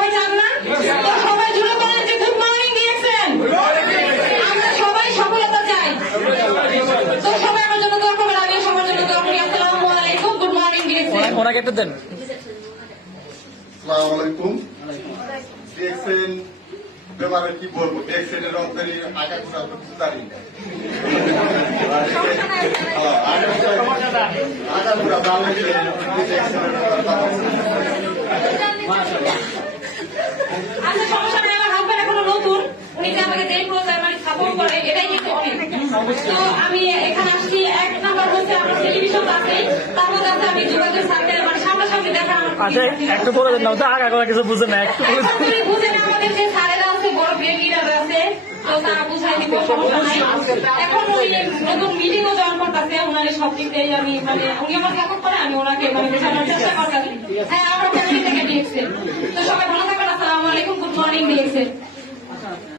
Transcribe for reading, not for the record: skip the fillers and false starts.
সবাই চান না? তো সবাই জুড়ে বলেন যে গুড মর্নিং ডিএক্সএন। আমরা সবাই সফলতা চাই। তো সবাই আমার জন্য দোয়া করবেন, আমিও সবার জন্য দোয়া করি। আসসালামু আলাইকুম, গুড মর্নিং ডিএক্সএন। ওনাকে একটু দেন। আসসালামু আলাইকুম। ডিএক্সএন ব্যাপারে কি বলবো, ডিএক্সএন এর রপ্তানি আগাগোড়া আমরা কিছু জানি না। আগাগোড়া বাংলাদেশে ডিএক্সএন এর আচ্ছা, সমস্যা নেই, আমার হাজবেন্ড এখনো নতুন, উনি যে আমাকে যেই প্রোগ্রাম সাপোর্ট করে এটাই কিন্তু অনেক। তো আমি এখানে আসছি, এক নাম্বার হচ্ছে আমার টেলিভিশন আছে, তার মধ্যে আছে আমি যোগাযোগ সাথে মানে সামনাসামনি দেখা আমার আচ্ছা একটু বলে দেন না, তো আগা করে কিছু বুঝে না, একটু বলে এখন তুমি বুঝে না, আমাদের যে স্যারেরা আছে, বড় বিএডিরা আছে, তো তারা বুঝাই দিব, সমস্যা নাই। এখন ওই নতুন মিটিংও জয়েন করতেছে, ওনার সব দিক দিয়ে আমি মানে উনি আমার সাপোর্ট করে, আমি ওনাকে মানে বোঝানোর চেষ্টা করতেছি। হ্যাঁ, আমরা ফ্যামিলি থেকে ডিএক্সএন। তো সবাই ভালো থাকবেন, আসসালামু আলাইকুম, গুড মর্নিং ডিএক্সএন।